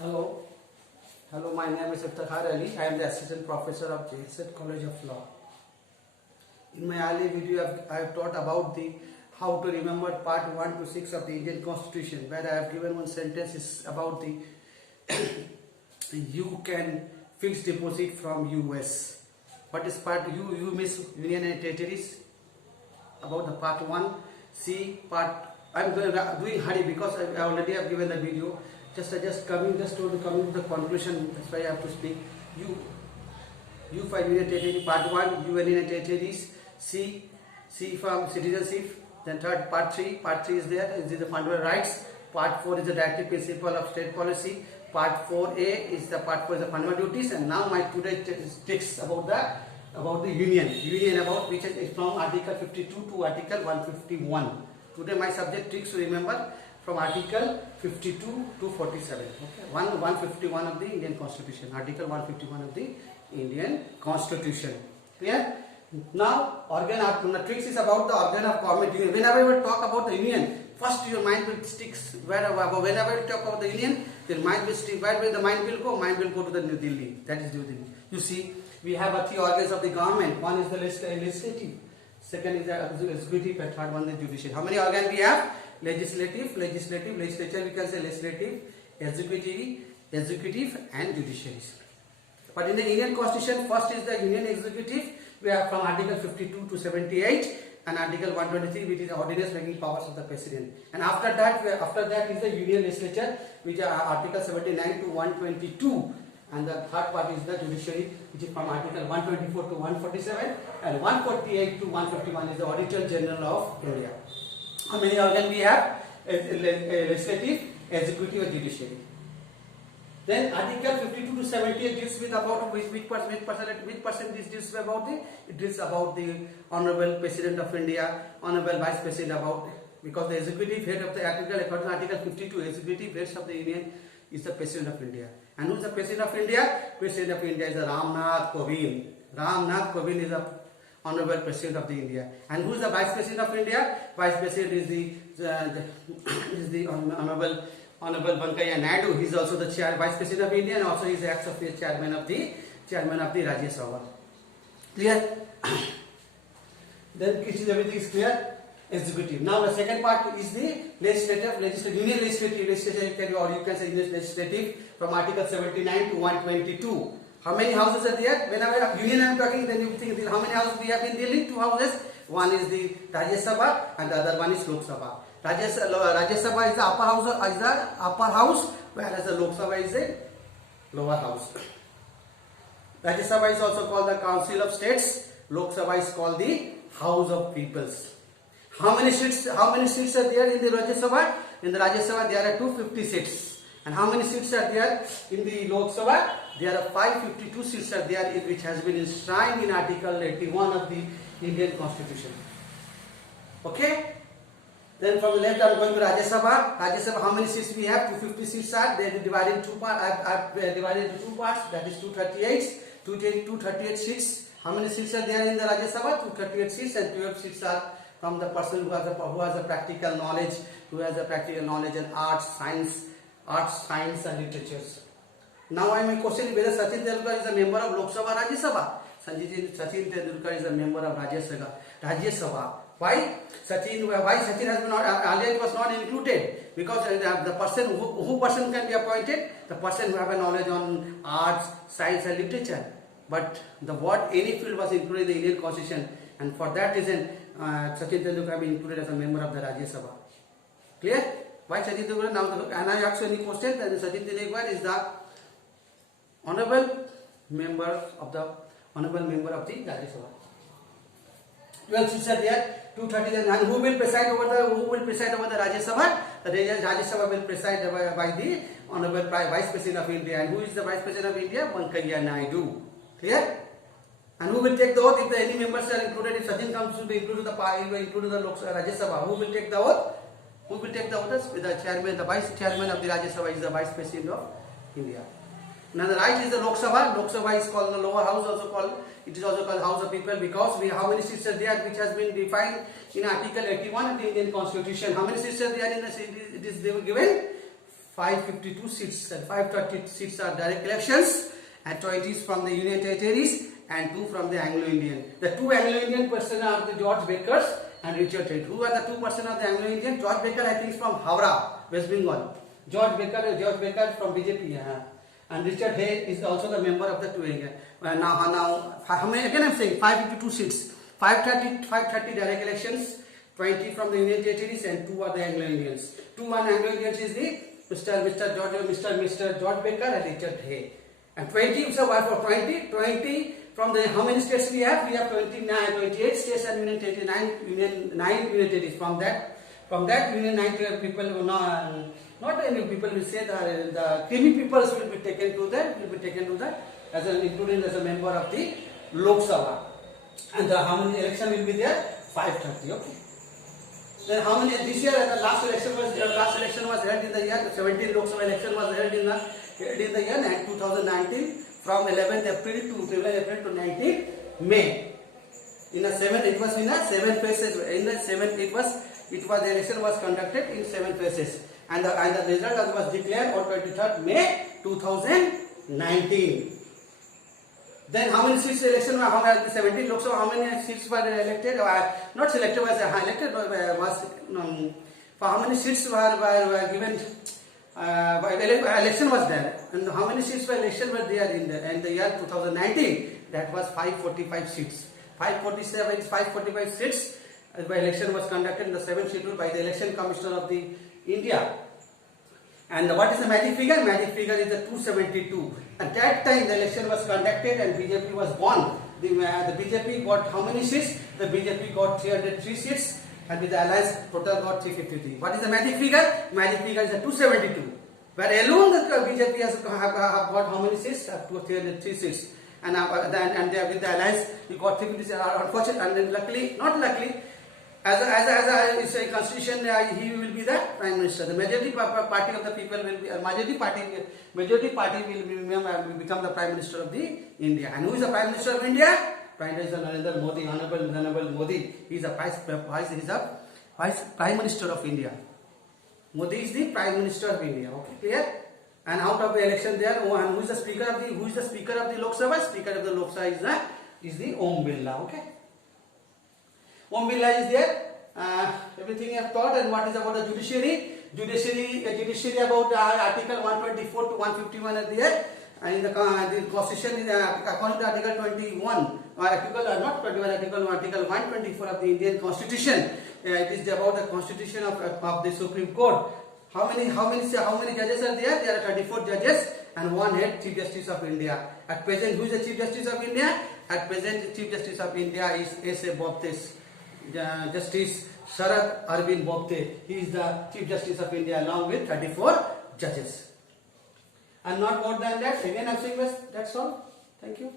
Hello. Hello, my name is Iftakhar Ali. I am the Assistant Professor of JSET College of Law. In my earlier video, I have taught about the how to remember part 1 to 6 of the Indian Constitution, where I have given one sentence is about the you can fix deposit from US. What is part you miss Union and Territories? About the part 1. See part. I'm doing hurry because I already have given the video. Just coming to the conclusion. That's why I have to speak. You for Union Territory part 1. Union and Territories. C from citizenship. Then third part 3. Part 3 is there. Is the fundamental rights. Part 4 is the directive principle of state policy. Part 4A is the fundamental duties. And now my today text about the union about which is from Article 52 to Article 151. Today my subject tricks to remember from Article 52 to 47. Okay, 151 of the Indian Constitution. Article 151 of the Indian Constitution. Clear? Now organ of tricks is about the organ of government union. Whenever we talk about the union, first your mind will stick whenever you talk about the union, your mind will stick. Where will the mind will go? Mind will go to the New Delhi. That is New Delhi. You see, we have three organs of the government. One is the legislative, second is the executive, and third one is the judiciary. How many organs we have? Legislative, legislature we can say legislative, executive and judiciary. But in the Indian Constitution, first is the Union Executive. We have from Article 52 to 78 and Article 123, which is the ordinance making powers of the President. And after that is the Union Legislature, which are Article 79 to 122. And the third part is the judiciary, which is from Article 124 to 147, and 148 to 151 is the Auditor General of India. How many organs we have? Legislative, executive, and judiciary. Then Article 52 to 78 deals with about which percent this deals about it deals about the Honorable President of India, Honorable Vice President because the executive head of the article according to Article 52, executive heads of the Union is the President of India. And who is the President of India? President of India is the Ramnath Kovind. Ramnath Kovind is the Honorable President of the India. And who is the Vice President of India? Vice President is the Honorable Venkaiah Naidu. He is also the Vice President of India, and also he is the ex-officio chairman of the Rajya Sabha. Clear? Then everything is clear. Executive. Now the second part is the union legislative, or you can say legislative from Article 79 to 122. How many houses are there? Whenever union I am talking, then you think how many houses we have in Delhi? 2 houses. One is the Rajya Sabha and the other one is Lok Sabha. Rajya Sabha is the upper house, whereas the Lok Sabha is the lower house. Rajya Sabha is also called the Council of States. Lok Sabha is called the House of Peoples. How many seats are there in the Rajya Sabha? In the Rajya Sabha there are 250 seats. And how many seats are there in the Lok Sabha? There are 552 seats are there, which has been enshrined in Article 81 of the Indian Constitution. Okay? Then from the left I am going to Rajya Sabha. Rajya Sabha, how many seats we have? 250 seats are. They are divided into 2 parts. I have divided into 2 parts. That is 238 seats. How many seats are there in the Rajya Sabha? 238 seats, and 12 seats are from the person who has a practical knowledge, in arts, science and literatures. Now I am questioning whether Sachin Tendulkar is a member of Lok Sabha, Rajya Sabha. Sachin Tendulkar is a member of Rajya Sabha. Why Sachin has been not earlier it was not included? Because the person who can be appointed? The person who have a knowledge on arts, science and literature. But the word any field was included in the Indian Constitution, and for that reason Sachin Tendulkar has been included as a member of the Rajya Sabha. Clear? Why Sachin Tendulkar? Now look, and I ask you any question, then Sachin Tendulkar is the honorable member of the Rajya Sabha. 12 seats are there, 230, and who will preside over the Rajya Sabha? The Rajya Sabha will preside by the Honorable Vice President of India. And who is the Vice President of India? Venkaiah Naidu. Clear? And who will take the oath if any members are included? If Sachin comes to be included the Rajya Sabha, who will take the oath? Who will take the oath? The Vice Chairman of the Rajya Sabha is the Vice President of India. Now the right is the Lok Sabha. Lok Sabha is called the lower house, it is also called House of People, because how many seats are there, which has been defined in Article 81 of the Indian Constitution. How many seats are there in the it is given? 552 seats and 530 seats are direct elections, and 20 is from the Union Territories and 2 from the Anglo-Indian. The 2 Anglo-Indian person are the George Bakers and Richard Tate. Who are the 2 person of the Anglo-Indian? George Baker, I think, is from Howrah, West Bengal. George Baker from BJP. And Richard Hay is also the member of the 2 now how many, again I'm saying 552 seats, 530 direct elections, 20 from the Union Territories and 2 are the Anglo-Indians. 2 Anglo-Indians is the Mr. George Baker and Richard Hay. And 20, so for 20 from the, how many states we have? We have 28 states and Union Territories, 9 Union Territories. From that Union 9 people will not any people will say the creamy peoples will be taken to that as included as a member of the Lok Sabha. And how many election will be there? 530. Okay. Then how many this year? The last election was held in the year 17. Lok Sabha election was held in the year 2019 from 11th April to 19th May. In a 7, it was in a 7 phases. In the 7, it was the election was conducted in 7 phases, and the result was declared on 23rd May 2019. Then how many seats election were? How many 17 Lok Sabha? How many seats were elected? Not selected, was elected. For how many seats were given? Election was there, and how many seats were election were there in the year 2019? That was 545 seats. 545 seats. The election was conducted in the 7th schedule by the Election Commissioner of the India. And what is the magic figure? Magic figure is the 272. At that time the election was conducted and BJP was won. The BJP got how many seats? The BJP got 303 seats, and with the alliance total got 353. What is the magic figure? Magic figure is the 272. Where alone the BJP has got how many seats? 303 seats. And with the alliance we got 353. Unfortunately, and then luckily, not luckily, as a constitution, he will be the prime minister. The majority party of the people will be majority party will become the prime minister of the India. And who is the prime minister of India? Prime Minister Narendra Modi, Honorable Modi. He is the vice prime minister of India. Modi is the prime minister of India. Okay, clear? And out of the election there, and who is the speaker of the Lok Sabha? Speaker of the Lok Sabha is the Om Birla. Okay. Om Birla is there. Everything I have taught. And what is about the judiciary? Judiciary about Article 124 to 151 are there. And in the Constitution, according to Article 21, Article 124 of the Indian Constitution, it is about the Constitution of the Supreme Court. How many judges are there? There are 34 judges and 1 head Chief Justice of India. At present, who is the Chief Justice of India? At present, the Chief Justice of India is S.A. Bobde. Justice Sharad Arvind Bobde. He is the Chief Justice of India along with 34 judges. And not more than that. Again, I am saying that's all. Thank you.